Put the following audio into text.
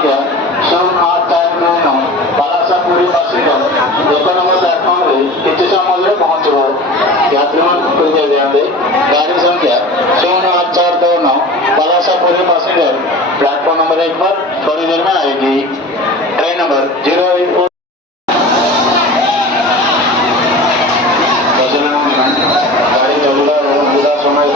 संख्या 0849 बालासापुरी passenger 1 number platform रे किछि समय रे पहुंचबो। यात्रीमान कृपया ध्यान दे गाड़ी संख्या 0849 बालासापुरी पैसेंजर प्लेटफॉर्म नंबर 1 पर थोड़ी देर में आएगी। ट्रेन नंबर 084 गाड़ी चलुला समय